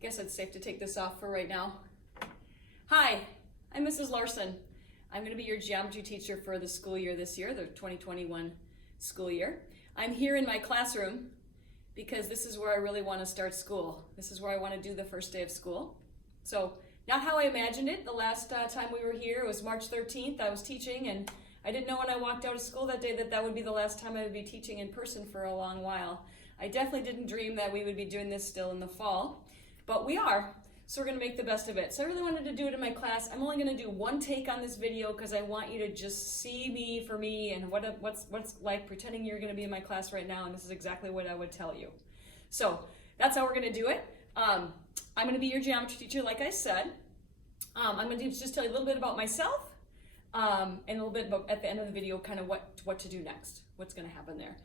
Guess it's safe to take this off for right now. Hi, I'm Mrs. Larson. I'm going to be your geometry teacher for the school year this year, the 2021 school year. I'm here in my classroom because this is where I really want to start school. This is where I want to do the first day of school. So, not how I imagined it. The last time we were here, it was March 13th. I was teaching, and I didn't know when I walked out of school that day that would be the last time I would be teaching in person for a long while. I definitely didn't dream that we would be doing this still in the fall, but we are. So we're going to make the best of it. So I really wanted to do it in my class. I'm only going to do one take on this video because I want you to just see me for me and what's like pretending you're going to be in my class right now, and this is exactly what I would tell you. So that's how we're going to do it. I'm going to be your geometry teacher, like I said. I'm going to just tell you a little bit about myself and a little bit about, at the end of the video, kind of what to do next, what's going to happen there.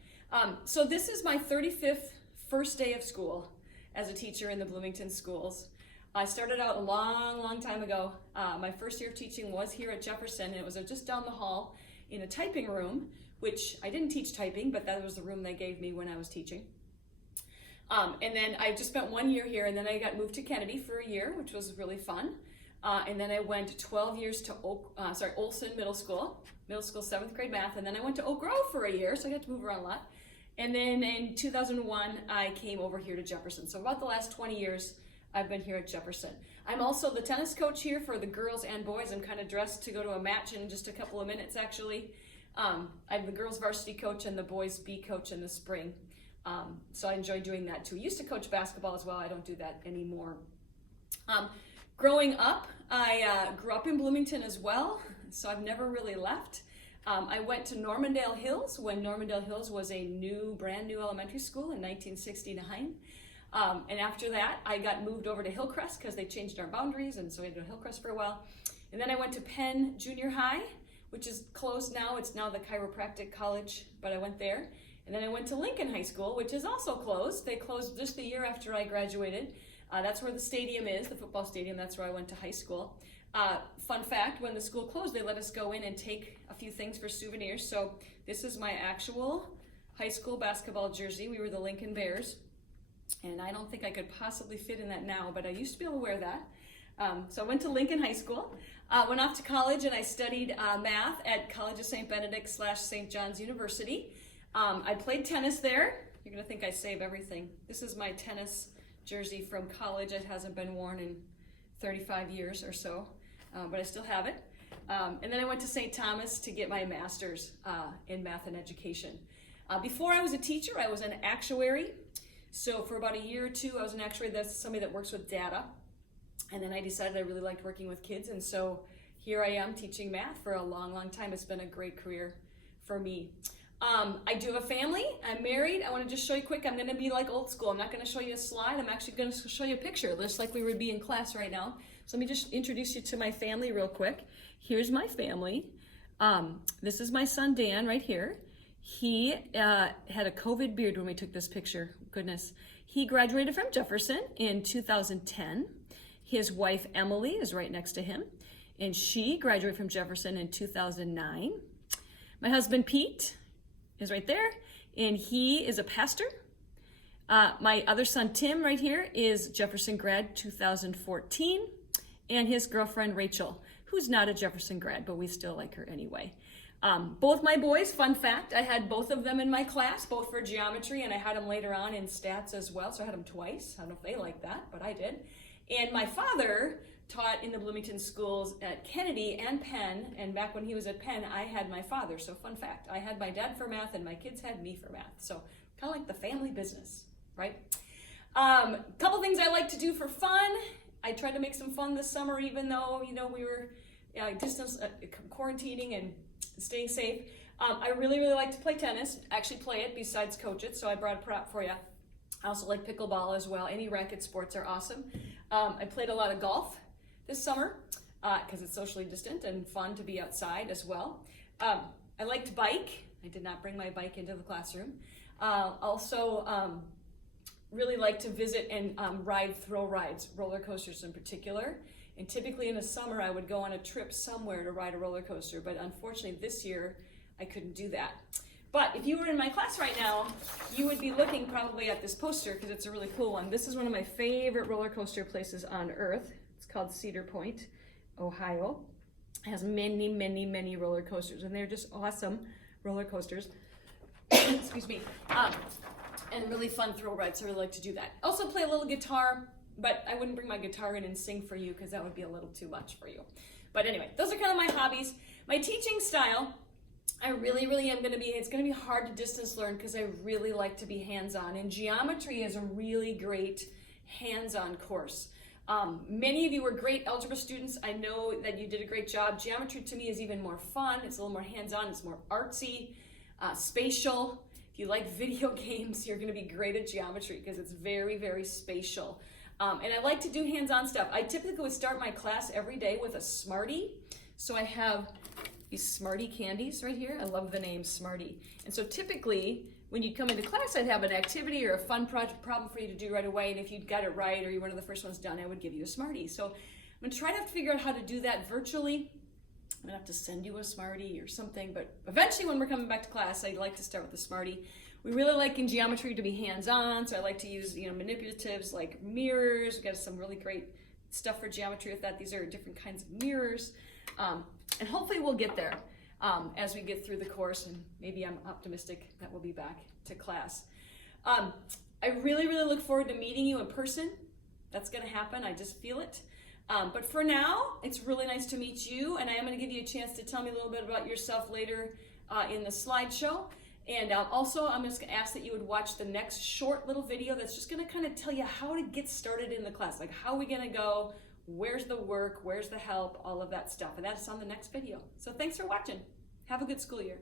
So this is my 35th first day of school as a teacher in the Bloomington schools. I started out a long time ago. My first year of teaching was here at Jefferson, and it was just down the hall in a typing room, which I didn't teach typing, but that was the room they gave me when I was teaching. And then I just spent 1 year here, and then I got moved to Kennedy for a year, which was really fun. And then I went 12 years to Olson Middle School 7th grade math, and then I went to Oak Grove for a year, so I got to move around a lot. And then in 2001, I came over here to Jefferson. So about the last 20 years, I've been here at Jefferson. I'm also the tennis coach here for the girls and boys. I'm kind of dressed to go to a match in just a couple of minutes, actually. I'm the girls varsity coach and the boys B coach in the spring. So I enjoy doing that too. I used to coach basketball as well. I don't do that anymore. Growing up, I grew up in Bloomington as well, so I've never really left. I went to Normandale Hills when Normandale Hills was a brand new elementary school in 1969. And after that, I got moved over to Hillcrest because they changed our boundaries, and so I had to go to Hillcrest for a while. And then I went to Penn Junior High, which is closed now. It's now the Chiropractic College, but I went there. And then I went to Lincoln High School, which is also closed. They closed just the year after I graduated. That's where the stadium is, the football stadium. That's where I went to high school. Fun fact, when the school closed, they let us go in and take a few things for souvenirs. So this is my actual high school basketball jersey. We were the Lincoln Bears. And I don't think I could possibly fit in that now, but I used to be able to wear that. So I went to Lincoln High School, went off to college, and I studied math at College of St. Benedict / St. John's University. I played tennis there. You're going to think I save everything. This is my tennis jersey from college. It hasn't been worn in 35 years or so, but I still have it. And then I went to St. Thomas to get my master's in math and education. Before I was a teacher, I was an actuary. So for about a year or two, I was an actuary. That's somebody that works with data. And then I decided I really liked working with kids. And so here I am teaching math for a long time. It's been a great career for me. I do have a family. I'm married. I want to just show you quick. I'm going to be like old school. I'm not going to show you a slide. I'm actually going to show you a picture, just like we would be in class right now. So let me just introduce you to my family real quick. Here's my family. This is my son, Dan, right here. He had a COVID beard when we took this picture. Goodness. He graduated from Jefferson in 2010. His wife, Emily, is right next to him, and she graduated from Jefferson in 2009. My husband, Pete, is right there, and he is a pastor. My other son, Tim, right here, is Jefferson grad 2014, and his girlfriend, Rachel, who's not a Jefferson grad, but we still like her anyway. Both my boys, fun fact, I had both of them in my class, both for geometry, and I had them later on in stats as well, so I had them twice. I don't know if they like that, but I did. And my father taught in the Bloomington schools at Kennedy and Penn, and back when he was at Penn, I had my father. So fun fact, I had my dad for math, and my kids had me for math. So kind of like the family business, right? Couple things I like to do for fun. I tried to make some fun this summer, even though, we were distance quarantining and staying safe. I really like to play tennis, actually play it besides coach it, so I brought a prop for you. I also like pickleball as well. Any racket sports are awesome. I played a lot of golf this summer because it's socially distant and fun to be outside as well. I like to bike. I did not bring my bike into the classroom. Also really like to visit and ride thrill rides, roller coasters in particular. And typically in the summer, I would go on a trip somewhere to ride a roller coaster, but unfortunately this year, I couldn't do that. But if you were in my class right now, you would be looking probably at this poster because it's a really cool one. This is one of my favorite roller coaster places on earth. It's called Cedar Point, Ohio. It has many, many, many roller coasters, and they're just awesome roller coasters. Excuse me. And really fun thrill rides, so I really like to do that. Also play a little guitar, but I wouldn't bring my guitar in and sing for you because that would be a little too much for you. But anyway, those are kind of my hobbies. My teaching style, I really am going to be, it's going to be hard to distance learn because I really like to be hands-on. And geometry is a really great hands-on course. Many of you are great algebra students. I know that you did a great job. Geometry to me is even more fun. It's a little more hands-on. It's more artsy, spatial. If you like video games, you're going to be great at geometry because it's very spatial. And I like to do hands-on stuff. I typically would start my class every day with a Smartie. So I have these Smartie candies right here. I love the name Smartie. And so typically, when you'd come into class, I'd have an activity or a fun project problem for you to do right away. And if you'd got it right or you're one of the first ones done, I would give you a Smartie. So I'm going to try to figure out how to do that virtually. I'm going to have to send you a Smartie or something. But eventually, when we're coming back to class, I'd like to start with the Smartie. We really like in geometry to be hands-on, so I like to use manipulatives like mirrors. We've got some really great stuff for geometry with that. These are different kinds of mirrors. And hopefully we'll get there as we get through the course, and maybe I'm optimistic that we'll be back to class. I really look forward to meeting you in person. That's going to happen. I just feel it. But for now, it's really nice to meet you, and I am going to give you a chance to tell me a little bit about yourself later in the slideshow. And also, I'm just going to ask that you would watch the next short little video that's just going to kind of tell you how to get started in the class. Like, how are we going to go? Where's the work? Where's the help? All of that stuff. And that's on the next video. So thanks for watching. Have a good school year.